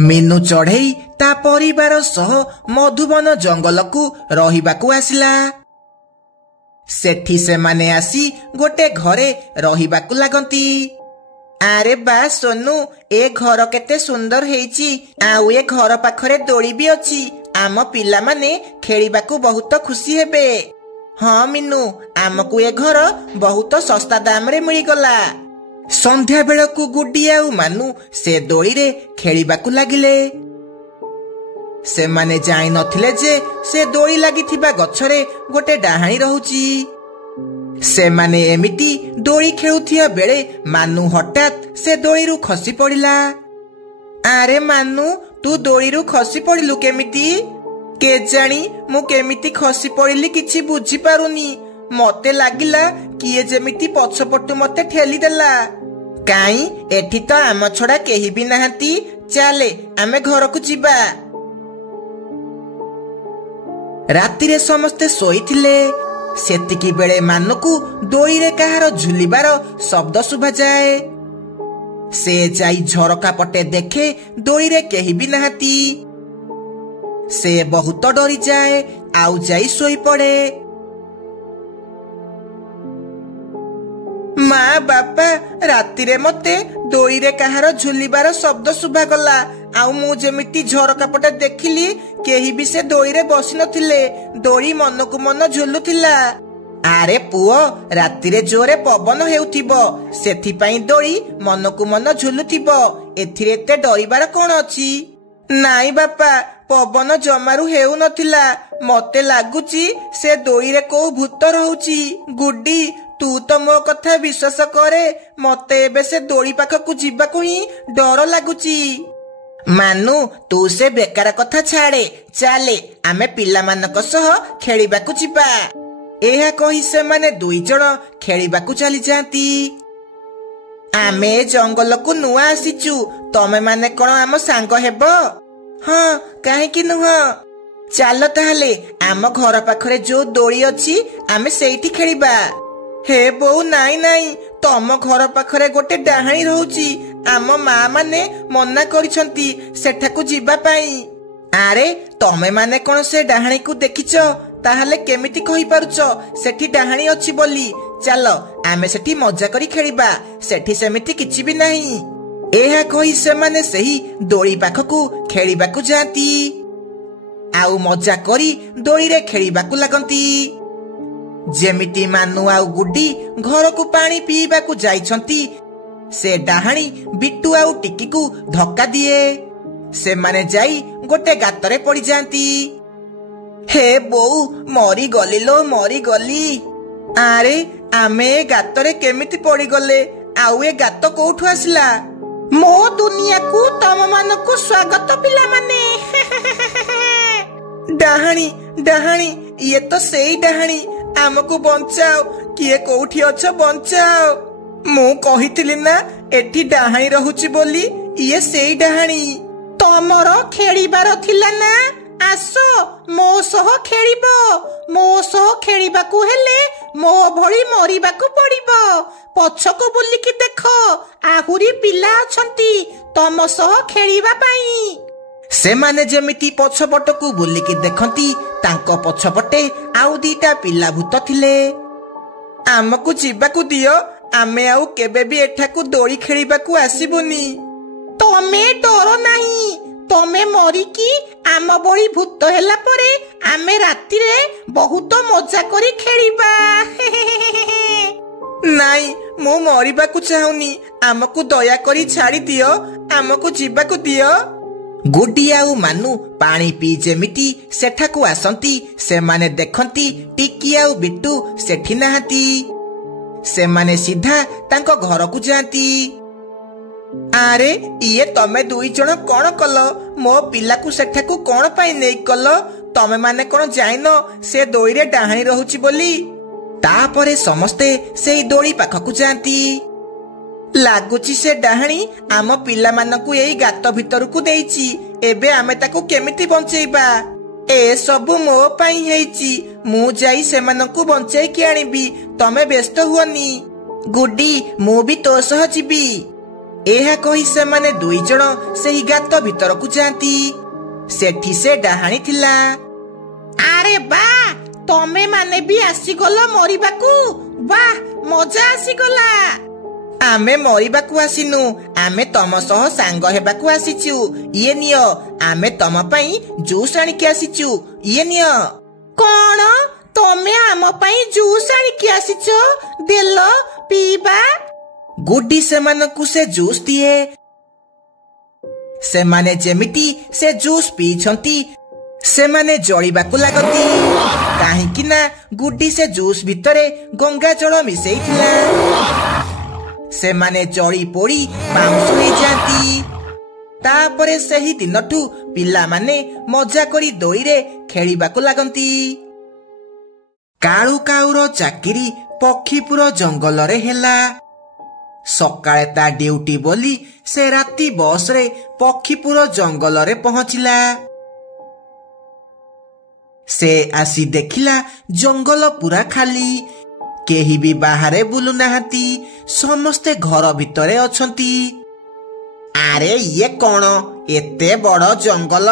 ମିନୁ ଚଢ଼େଇ ତା ପରିବାର ସହ ମଧୁବନ ଜଙ୍ଗଲକୁ ରହିବାକୁ ଆସିଲା। ସେଠି ସେମାନେ ଆସି ଗୋଟେ ଘରେ ରହିବାକୁ ଲାଗନ୍ତି। ଆରେ ବା ସୋନୁ, ଏ ଘର କେତେ ସୁନ୍ଦର ହେଇଛି। ଆଉ ଏ ଘର ପାଖରେ ଦୋଳି ବି ଅଛି। ଆମ ପିଲାମାନେ ଖେଳିବାକୁ ବହୁତ ଖୁସି ହେବେ। ହଁ ମିନୁ, ଆମକୁ ଏ ଘର ବହୁତ ଶସ୍ତା ଦାମରେ ମିଳିଗଲା। ସନ୍ଧ୍ୟା ବେଳକୁ ଗୁଡି ଆଉ ମାନୁ ସେ ଦୋଳିରେ ଖେଳିବାକୁ ଲାଗିଲେ। ସେମାନେ ଜାଣିନଥିଲେ ଯେ ସେ ଦୋଳି ଲାଗିଥିବା ଗଛରେ ଗୋଟେ ଡାହାଣୀ ରହୁଛି। ସେମାନେ ଏମିତି ଦୋଳି ଖେଳୁଥିବା ବେଳେ ମାନୁ ହଠାତ୍ ସେ ଦୋଳିରୁ ଖସି ପଡ଼ିଲା। ଆରେ ମାନୁ, ତୁ ଦୋଳିରୁ ଖସି ପଡ଼ିଲୁ କେମିତି? କେଜାଣି ମୁଁ କେମିତି ଖସି ପଡ଼ିଲି କିଛି ବୁଝିପାରୁନି। ମତେ ଲାଗିଲା କିଏ ଯେମିତି ପଛପଟୁ ମତେ ଠେଲିଦେଲା। କାଇଁ, ଏଠି ତ ଆମ ଛଡା କେହି ବି ନାହାନ୍ତି। ଚାଲେ ଆମେ ଘରକୁ ଯିବା। ରାତିରେ ସମସ୍ତେ ଶୋଇଥିଲେ। ସେତିକି ବେଳେ ମାନୁକୁ ଦୋଳିରେ କାହାର ଝୁଲିବାର ଶବ୍ଦ ଶୁଭାଯାଏ। ସେ ଯାଇ ଝରକା ପଟେ ଦେଖେ, ଦୋଳିରେ କେହି ବି ନାହାନ୍ତି। ସେ ବହୁତ ଡରିଯାଏ ଆଉ ଯାଇ ଶୋଇପଡେ। ମା ବାପା, ରାତିରେ ମତେ ଦୋଳିରେ କାହାର ଝୁଲିବାର ଶବ୍ଦ ଶୁଭାଗଲା। ଆଉ ମୁଁ ଯେମିତି ଝରକା ପଟେ ଦେଖିଲି, କେହି ବି ସେ ଦୋଳିରେ ବସି ନଥିଲେ। ଦୋଳି ମନକୁ ମନ ଝୁଲୁଥିଲା। ଆରେ ପୁଅ, ରାତିରେ ଜୋରେ ପବନ ହେଉଥିବ, ସେଥିପାଇଁ ଦୋଳି ମନକୁ ମନ ଝୁଲୁଥିବ। ଏଥିରେ ଏତେ ଡରିବାର କଣ ଅଛି? ନାଇଁ ବାପା, ପବନ ଜମାରୁ ହେଉନଥିଲା। ମତେ ଲାଗୁଛି ସେ ଦୋଳିରେ କୋଉ ଭୂତ ରହୁଛି। ଗୁଡି, ତୁ ତ ମୋ କଥା ବିଶ୍ୱାସ କରେ। ମତେ ଏବେ ସେ ଦୋଳି ପାଖକୁ ଯିବାକୁ ହିଁ ଡର ଲାଗୁଛି। ମାନୁ, ତୁ ସେ ବେକାର କଥା ଛାଡେ। ଚାଲେ ଆମେ ପିଲାମାନଙ୍କ ସହ ଖେଳିବାକୁ ଯିବା। ଏହା କହି ସେମାନେ ଦୁଇ ଜଣ ଖେଳିବାକୁ ଚାଲିଯାଆନ୍ତି। ଆମେ ଏ ଜଙ୍ଗଲକୁ ନୂଆ ଆସିଛୁ, ତମେ ମାନେ କଣ ଆମ ସାଙ୍ଗ ହେବ? ହଁ, କାହିଁକି ନୁହଁ। ଚାଲ ତାହେଲେ ଆମ ଘର ପାଖରେ ଯୋଉ ଦୋଳି ଅଛି ଆମେ ସେଇଠି ଖେଳିବା। ହେ ବୋଉ, ନାଇଁ ନାଇଁ, ତମ ଘର ପାଖରେ ଗୋଟେ ଡାହାଣୀ ରହୁଛି। ଆମ ମା ମାନେ ମନା କରିଛନ୍ତି ସେଠାକୁ ଯିବା ପାଇଁ। ଆରେ, ତମେ ମାନେ କଣ ସେ ଡାହାଣୀକୁ ଦେଖିଛ? ତାହେଲେ କେମିତି କହିପାରୁଛ ସେଠି ଡାହାଣୀ ଅଛି ବୋଲି? ଚାଲ ଆମେ ସେଠି ମଜା କରି ଖେଳିବା। ସେଠି ସେମିତି କିଛି ବି ନାହିଁ। ଏହା କହି ସେମାନେ ସେହି ଦୋଳି ପାଖକୁ ଖେଳିବାକୁ ଯାଆନ୍ତି ଆଉ ମଜା କରି ଦୋଳିରେ ଖେଳିବାକୁ ଲାଗନ୍ତି। ଯେମିତି ମାନୁ ଆଉ ଗୁଡି ଘରକୁ ପାଣି ପିଇବାକୁ ଯାଇଛନ୍ତି, ସେ ଡାହାଣୀ ବିଟୁ ଆଉ ଟିକିକୁ ଧକ୍କା ଦିଏ। ସେମାନେ ଯାଇ ଗୋଟେ ଗାତରେ ପଡିଯାଆନ୍ତି। ହେ ବୋଉ, ମରିଗଲି ଲୋ, ମରିଗଲି। ଆରେ, ଆମେ ଏ ଗାତରେ କେମିତି ପଡିଗଲେ? ଆଉ ଏ ଗାତ କୋଉଠୁ ଆସିଲା? ମୋ ଦୁନିଆକୁ ତମମାନଙ୍କୁ ସ୍ୱାଗତ ପିଲାମାନେ। ଡାହାଣୀ, ଡାହାଣୀ, ଇଏ ତ ସେଇ ଡାହାଣୀ। ଆମକୁ ବଞ୍ଚାଅ, କିଏ କୋଉଠି ଅଛ ବଞ୍ଚାଅ। ମୁଁ କହିଥିଲି ନା ଏଠି ଡାହାଣୀ ରହୁଛି ବୋଲି। ଇଏ ସେଇ ଡାହାଣୀ। ତମର ଖେଳିବାର ଥିଲା ନା? ଆସ ମୋ ସହ ଖେଳିବ। ମୋ ସହ ଖେଳିବାକୁ ହେଲେ ମୋ ଭଳି ମରିବାକୁ ପଡିବ। ପଛକୁ ବୁଲିକି ଦେଖ, ଆହୁରି ପିଲା ଅଛନ୍ତି ତମ ସହ ଖେଳିବା ପାଇଁ। ସେମାନେ ଯେମିତି ପଛପଟକୁ ବୁଲିକି ଦେଖନ୍ତି, ତାଙ୍କ ପଛପଟେ ଆଉ ଦିଟା ପିଲା ଭୂତ ଥିଲେ। ଆମକୁ ଯିବାକୁ ଦିଅ, ଆମେ ଆଉ କେବେ ବି ଏଠାକୁ ଦୋଳି ଖେଳିବାକୁ ଆସିବୁନି। ତମେ ଡର ନାହିଁ। ତମେ ମରିକି ଆମ ଭଳି ଭୂତ ହେଲା ପରେ ଆମେ ରାତିରେ ବହୁତ ମଜା କରି ଖେଳିବା। ନାଇଁ, ମୁଁ ମରିବାକୁ ଚାହୁଁନି। ଆମକୁ ଦୟାକରି ଛାଡି ଦିଅ, ଆମକୁ ଯିବାକୁ ଦିଅ। ଗୁଡି ଆଉ ମାନୁ ପାଣି ପିଇ ଯେମିତି ସେଠାକୁ ଆସନ୍ତି, ସେମାନେ ଦେଖନ୍ତି ଟିକି ଆଉ ବିଟୁ ସେଠି ନାହାନ୍ତି। ସେମାନେ ସିଧା ତାଙ୍କ ଘରକୁ ଯାଆନ୍ତି। ଆରେ, ଇଏ ତମେ ଦୁଇ ଜଣ କଣ କଲ? ମୋ ପିଲାକୁ ସେଠାକୁ କଣ ପାଇଁ ନେଇ କଲ? ତମେ ମାନେ କଣ ଜାଣିନ ସେ ଦୋଳିରେ ଡାହାଣୀ ରହୁଛି ବୋଲି? ତାପରେ ସମସ୍ତେ ସେଇ ଦୋଳି ପାଖକୁ ଯାଆନ୍ତି। ଲାଗୁଛି ସେ ଡାହାଣୀ ଆମ ପିଲାମାନଙ୍କୁ ଏଇ ଗାତ ଭିତରକୁ ଦେଇଛି। ଏବେ ଆମେ ତାକୁ କେମିତି ବଞ୍ଚେଇବା? ଏସବୁ ମୋ ପାଇଁ ହେଇଛି। ମୁଁ ଯାଇ ସେମାନଙ୍କୁ ବଞ୍ଚେଇକି ଆଣିବି, ତମେ ବ୍ୟସ୍ତ ହୁଅନି। ଗୁଡି, ମୁଁ ବି ତୋ ସହ ଯିବି। ଏହା କହି ସେମାନେ ଦୁଇ ଜଣ ସେହି ଗାତ ଭିତରକୁ ଯାଆନ୍ତି। ସେଠି ସେ ଡାହାଣୀ ଥିଲା। ଆରେ ବା, ତମେ ମାନେ ବି ଆସିଗଲ ମରିବାକୁ। ବାଃ, ମଜା ଆସିଗଲା। ଆମେ ମରିବାକୁ ଆସିନୁ, ଆମେ ତମ ସହ ସାଙ୍ଗ ହେବାକୁ ଆସିଛୁ। ଇଏ ନିଅ, ଆମେ ତମ ପାଇଁ ଜୁସ୍ ଆଣିକି ଆସିଛୁ। ଇଏ ନିଅ। କଣ, ତମେ ଆମ ପାଇଁ ଜୁସ୍ ଆଣିକି ଆସିଛ? ଦେଲ ପିଇବା। ଗୁଡି ସେମାନଙ୍କୁ ସେ ଜୁସ୍ ଦିଏ। ସେମାନେ ଯେମିତି ସେ ଜୁସ୍ ପିଇଛନ୍ତି ସେମାନେ ଜଳିବାକୁ ଲାଗନ୍ତି, କାହିଁକି ନା ଗୁଡି ସେ ଜୁସ୍ ଭିତରେ ଗଙ୍ଗା ଜଳ ମିଶେଇଥିଲା। ସେମାନେ ଜଳି ପୋଡ଼ି ପାଉଁଶ ହେଇଯାଆନ୍ତି। ତାପରେ ସେହି ଦିନଠୁ ପିଲାମାନେ ମଜା କରି ଦୋଳିରେ ଖେଳିବାକୁ ଲାଗନ୍ତି। କାଳୁ କାଉର ଚାକିରି ପକ୍ଷୀପୁର ଜଙ୍ଗଲରେ ହେଲା। ସକାଳେ ତା ଡ୍ୟୁଟି ବୋଲି ସେ ରାତି ବସରେ ପକ୍ଷୀପୁର ଜଙ୍ଗଲରେ ପହଞ୍ଚିଲା। ସେ ଆସି ଦେଖିଲା ଜଙ୍ଗଲ ପୁରା ଖାଲି, କେହି ବି ବାହାରେ ବୁଲୁନାହାନ୍ତି, ସମସ୍ତେ ଘର ଭିତରେ ଅଛନ୍ତି। ଆରେ ଇଏ କଣ, ଏତେ ବଡ ଜଙ୍ଗଲ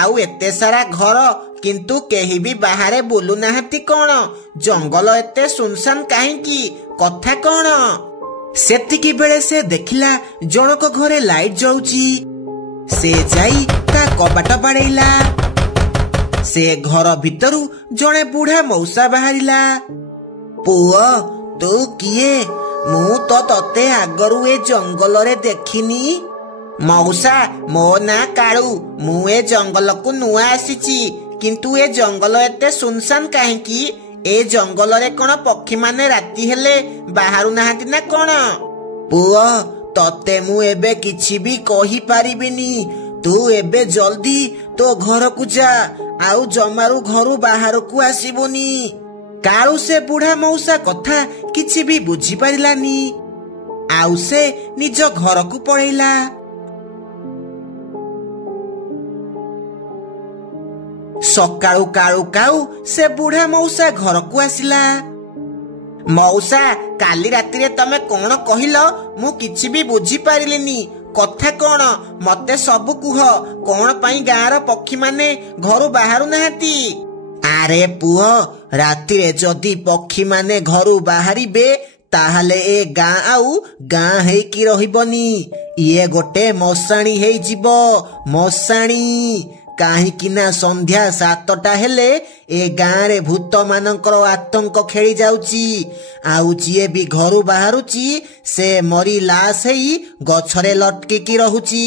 ଆଉ ଏତେ ସାରା ଘର, କିନ୍ତୁ କେହି ବି ବାହାରେ ବୁଲୁନାହାନ୍ତି କଣ? ଜଙ୍ଗଲ ଏତେ ସୁନସାନ କାହିଁକି? କଥା କଣ? ସେତିକି ବେଳେ ସେ ଦେଖିଲା ଜଣକ ଘରେ ଲାଇଟ୍ ଜଳୁଛି। ସେ ଯାଇ ତା କବାଟ ବାଡେଇଲା। ସେ ଘର ଭିତରୁ ଜଣେ ବୁଢା ମଉସା ବାହାରିଲା। ପୁଅ, ତୁ କିଏ? ମୁଁ ତ ତତେ ଆଗରୁ ଏ ଜଙ୍ଗଲରେ ଦେଖିନି। ମଉସା, ମୋ ନାଁ କାଳୁ। ମୁଁ ଏ ଜଙ୍ଗଲକୁ ନୂଆ ଆସିଛି, କିନ୍ତୁ ଏ ଜଙ୍ଗଲ ଏତେ ସୁନସାନ କାହିଁକି? ଏ ଜଙ୍ଗଲରେ କଣ ପକ୍ଷୀମାନେ ରାତି ହେଲେ ବାହାରୁ ନାହାନ୍ତି ନା କଣ? ପୁଅ, ତତେ ମୁଁ ଏବେ କିଛି ବି କହିପାରିବିନି। ତୁ ଏବେ ଜଲ୍ଦି ତୋ ଘରକୁ ଯା, ଆଉ ଜମାରୁ ଘରୁ ବାହାରକୁ ଆସିବୁନି। କାଳୁ ସେ ବୁଢା ମଉସା କଥା କିଛି ବି ବୁଝିପାରିଲାନି, ଆଉ ସେ ନିଜ ଘରକୁ ପଳେଇଲା। ସକାଳୁ କାଳୁ କାଉ ସେ ବୁଢା ମଉସା ଘରକୁ ଆସିଲା। ମଉସା, କାଲି ରାତିରେ ତମେ କଣ କହିଲ? ମୁଁ କିଛି ବି ବୁଝିପାରିଲିନି। କଥା କଣ? ମତେ ସବୁ କୁହ। କଣ ପାଇଁ ଗାଁର ପକ୍ଷୀମାନେ ଘରୁ ବାହାରୁ ନାହାନ୍ତି? ଆରେ ପୁଅ, ରାତିରେ ଯଦି ପକ୍ଷୀମାନେ ଘରୁ ବାହାରିବେ ତାହେଲେ ଏ ଗାଁ ଆଉ ଗାଁ ହେଇକି ରହିବନି। ଇଏ ଗୋଟେ ମଶାଣି ହେଇଯିବ। ମଶାଣି କାହିଁକି ନା ସନ୍ଧ୍ୟା 7ଟା ହେଲେ ଏ ଗାଁରେ ଭୂତ ମାନଙ୍କର ଆତଙ୍କ ଖେଳି ଯାଉଛି, ଆଉ ଯିଏ ବି ଘରୁ ବାହାରୁଛି ସେ ମରି ଲାଶ ହେଇ ଗଛରେ ଲଟକିକି ରହୁଛି।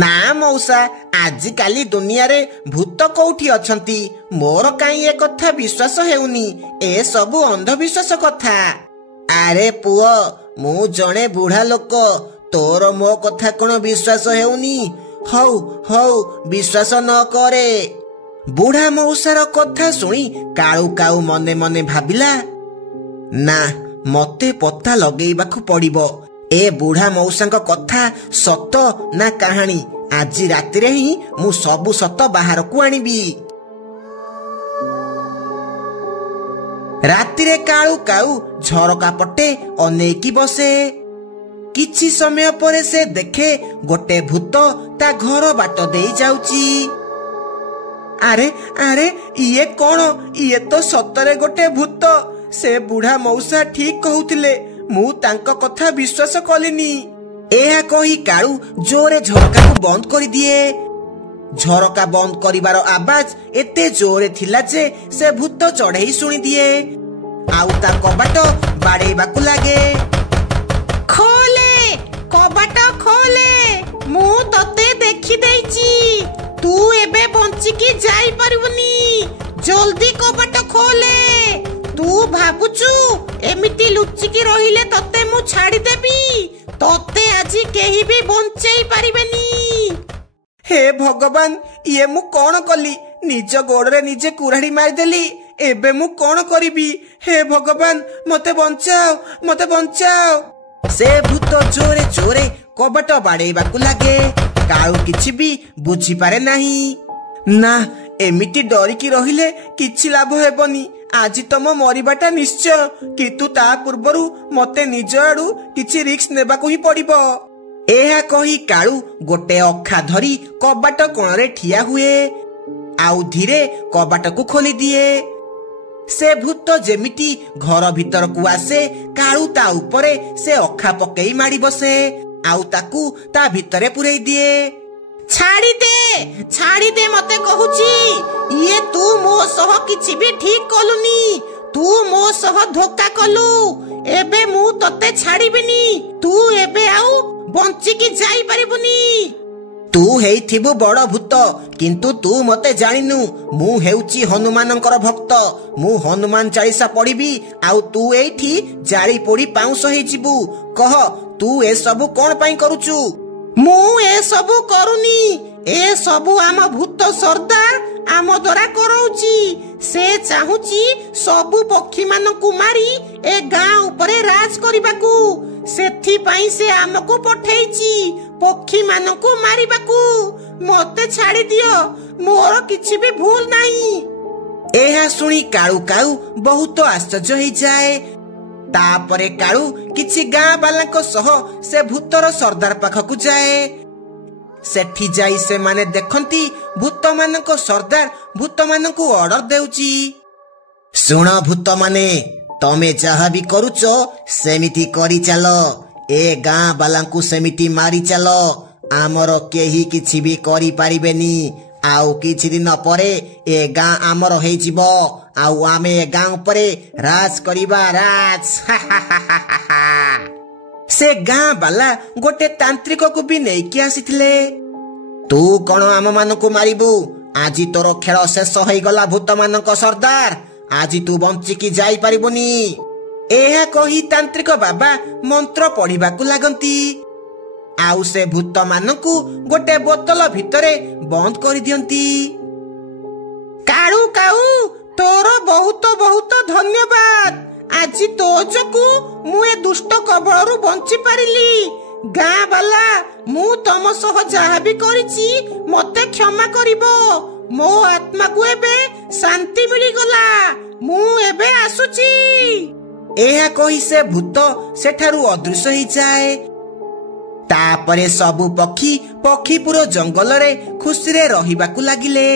ନା ମଉସା, ଆଜିକାଲି ଦୁନିଆରେ ଭୂତ କୋଉଠି ଅଛନ୍ତି? ମୋର କାହିଁ ଏ କଥା ବିଶ୍ୱାସ ହେଉନି। ଏ ସବୁ ଅନ୍ଧବିଶ୍ୱାସ କଥା। ଆରେ ପୁଅ, ମୁଁ ଜଣେ ବୁଢା ଲୋକ, ତୋର ମୋ କଥା କଣ ବିଶ୍ୱାସ ହେଉନି? ହଉ ହଉ, ବିଶ୍ୱାସ ନ କରେ। ବୁଢା ମଉସାର କଥା ଶୁଣି କାଳୁ କାଉ ମନେ ମନେ ଭାବିଲା, ନା, ମତେ ପତା ଲଗେଇବାକୁ ପଡିବ। ଏ ବୁଢା ମଉସାଙ୍କ କଥା ସତ ନା କାହାଣୀ? ଆଜି ରାତିରେ ହିଁ ମୁଁ ସବୁ ସତ ବାହାରକୁ ଆଣିବି। ରାତିରେ କାଳୁ କାଉ ଝରକା ପଟେ ଅନେଇକି ବସେ। କିଛି ସମୟ ପରେ ସେ ଦେଖେ ଗୋଟେ ଭୂତ ତା ଘର ବାଟ ଦେଇ ଯାଉଛି। ଆରେ ଆରେ, ଇଏ କଣ? ଇଏ ତ ସତରେ ଗୋଟେ ଭୂତ। ସେ ବୁଢା ମଉସା ଠିକ କହୁଥିଲେ, ମୁଁ ତାଙ୍କ କଥା ବିଶ୍ୱାସ କଲିନି। ଏହା କହି କାଳୁ ଜୋରେ ଝରକାକୁ ବନ୍ଦ କରିଦିଏ। ଝରକା ବନ୍ଦ କରିବାର ଆବାଜ ଏତେ ଜୋରେ ଥିଲା ଯେ ସେ ଭୂତ ଚଢେଇ ଶୁଣିଦିଏ, ଆଉ ତା କବାଟ ବାଡେଇବାକୁ ଲାଗେ। ଖୋଲେ, କବାଟ ଖୋଲେ, ମୁଁ ତତେ ଦେଖିଦେଇଛି। ତୁ ଏବେ ବଞ୍ଚିକି ଯାଇପାରିବୁନି। ଜଲ୍ଦି କବାଟ ଖୋଲେ। ତୁ ଭାବୁଛୁ ଏମିତି ଲୁଚିକି ରହିଲେ ତତେ ମୁଁ ଛାଡିଦେବି? ତତେ ଆଜି କେହି ବି ବଞ୍ଚେଇ ପାରିବେନି। ହେ ଭଗବାନ, ଇଏ ମୁଁ କଣ କଲି? ନିଜ ଗୋଡରେ ନିଜେ କୁରାଢି ମାରିଦେଲି। ଏବେ ମୁଁ କଣ କରିବି? ହେ ଭଗବାନ, ମତେ ବଞ୍ଚାଅ, ମତେ ବଞ୍ଚାଅ। ସେ ଭୂତ ଜୋରେ ଜୋରେ କବାଟ ବାଡେଇବାକୁ ଲାଗେ। କାଳୁ କିଛି ବି ବୁଝିପାରେ ନାହିଁ। ନା, ଏମିତି ଡରିକି ରହିଲେ କିଛି ଲାଭ ହେବନି। ଆଜି ତମ ମରିବାଟା ନିଶ୍ଚୟ, କିନ୍ତୁ ତା ପୂର୍ବରୁ ମତେ ନିଜ ଆଡୁ କିଛି ରିକ୍ସ ନେବାକୁ ହିଁ ପଡିବ। ଏହା କହି କାଳୁ ଗୋଟେ ଅଖା ଧରି କବାଟ କୋଣରେ ଠିଆ ହୁଏ ଆଉ ଧୀରେ କବାଟକୁ ଖୋଲିଦିଏ। ସେ ଭୂତ ଯେମିତି ଘର ଭିତରକୁ ଆସେ କାଳୁ ତା ଉପରେ ସେ ଅଖା ପକେଇ ମାଡ଼ି ବସେ ଆଉ ତାକୁ ତା ଭିତରେ ପୁରେଇ ଦିଏ। ଛାଡ଼ିଦେ ମତେ କହୁଛି, ଇଏ ତୁ ମୋ ସହ କିଛି ବି ଠିକ କଲୁନି, ତୁ ମୋ ସହ ଧୋକା କଲୁ। ଏବେ ମୁଁ ତତେ ଛାଡ଼ିବିନି, ତୁ ଏବେ ଆଉ ବଞ୍ଚିକି ଯାଇପାରିବୁନି। ତୁ ହେଇଥିବୁ ବଡ ଭୂତ, କିନ୍ତୁ ତୁ ମତେ ଜାଣିନୁ। ମୁଁ ହେଉଛି ହନୁମାନଙ୍କର ଭକ୍ତ। ମୁଁ ହନୁମାନ ଚାଳିଶା ପଢିବି ଆଉ ତୁ ଏଇଠି ଜାଳି ପୋଡି ପାଉଁଶ ହେଇଯିବୁ। କହ, ତୁ ଏସବୁ କଣ ପାଇଁ କରୁଛୁ? ମୁଁ ଏସବୁ କରୁନି, ଏସବୁ ଆମ ଭୂତ ସର୍ଦ୍ଦାର ଆମ ଦ୍ୱାରା କରଉଛି। ସେ ଚାହୁଁଛି ସବୁ ପକ୍ଷୀ ମାନଙ୍କୁ ମାରି ଏ ଗାଁ ଉପରେ ରାଜ କରିବାକୁ। ସେଥିପାଇଁ ସେ ଆମକୁ ପଠେଇଛି ପକ୍ଷୀ ମାନଙ୍କୁ ମାରିବାକୁ। ମତେ ଛାଡ଼ି ଦିଅ, ମୋର କିଛି ବି ଭୁଲ ନାହିଁ। ଏହା ଶୁଣି କାଳୁ କାଳୁ ବହୁତ ଆଶ୍ଚର୍ଯ୍ୟ ହେଇଯାଏ। ତାପରେ କାଳୁ କିଛି ଗାଁ ବାଲାଙ୍କ ସହ ସେ ଭୂତର ସର୍ଦ୍ଦାର ପାଖକୁ ଯାଏ। ସେଠି ଯାଇ ସେମାନେ ଦେଖନ୍ତି ଭୂତମାନଙ୍କ ସର୍ଦ୍ଦାର ଭୂତମାନଙ୍କୁ ଅର୍ଡର ଦେଉଛି, ଶୁଣ ଭୂତମାନେ, ତମେ ଯାହା ବି କରୁଛ ସେମିତି କରିଚାଲ। ଏ ଗାଁ ବାଲାଙ୍କୁ ସେମିତି ମାରିଚାଲ। ଆମର କେହି କିଛି ବି କରିପାରିବେନି। ଆଉ କିଛି ଦିନ ପରେ ଏ ଗାଁ ଆମର ହେଇଯିବ ଆଉ ଆମେ ଏ ଗାଁ ଉପରେ ରାଜ କରିବା, ରାଜ। ସେ ଗାଁ ବାଲା ଗୋଟେ ତାନ୍ତ୍ରିକକୁ ବି ନେଇକି ଆସିଥିଲେ। ତୁ କଣ ଆମ ମାନଙ୍କୁ ମାରିବୁ? ଆଜି ତୋର ଖେଳ ଶେଷ ହେଇଗଲା ଭୂତମାନଙ୍କ ସର୍ଦ୍ଦାର। ଆଜି ତୁ ବଞ୍ଚିକି ଯାଇପାରିବୁନି। ଏହା କହି ତାନ୍ତ୍ରିକ ବାବା ମନ୍ତ୍ର ପଢିବାକୁ ଲାଗନ୍ତି ଆଉ ସେ ଭୂତ ମାନଙ୍କୁ ଗୋଟେ ବୋତଲ ଭିତରେ ବନ୍ଦ କରିଦିଅନ୍ତି। କାଳୁ କାଉ, ତୋର ବହୁତ ବହୁତ ଧନ୍ୟବାଦ। ଆଜି ତୋ ଯୋଗୁ ମୁଁ ଏ ଦୁଷ୍ଟ କବଳରୁ ବଞ୍ଚି ପାରିଲି। ଗାଁ ବାଲା, ମୁଁ ତମ ସହ ଯାହା ବି କରିଛି ମତେ କ୍ଷମା କରିବ। ମୋ ଆତ୍ମାକୁ ଏବେ ଶାନ୍ତି ମିଳିଗଲା। ମୁଁ ଏବେ ଆସୁଛି। ଏହା କହି ସେ ଭୂତ ସେଠାରୁ ଅଦୃଶ୍ୟ ହେଇଯାଏ। ତାପରେ ସବୁ ପକ୍ଷୀ ପକ୍ଷୀପୁର ଜଙ୍ଗଲରେ ଖୁସିରେ ରହିବାକୁ ଲାଗିଲେ।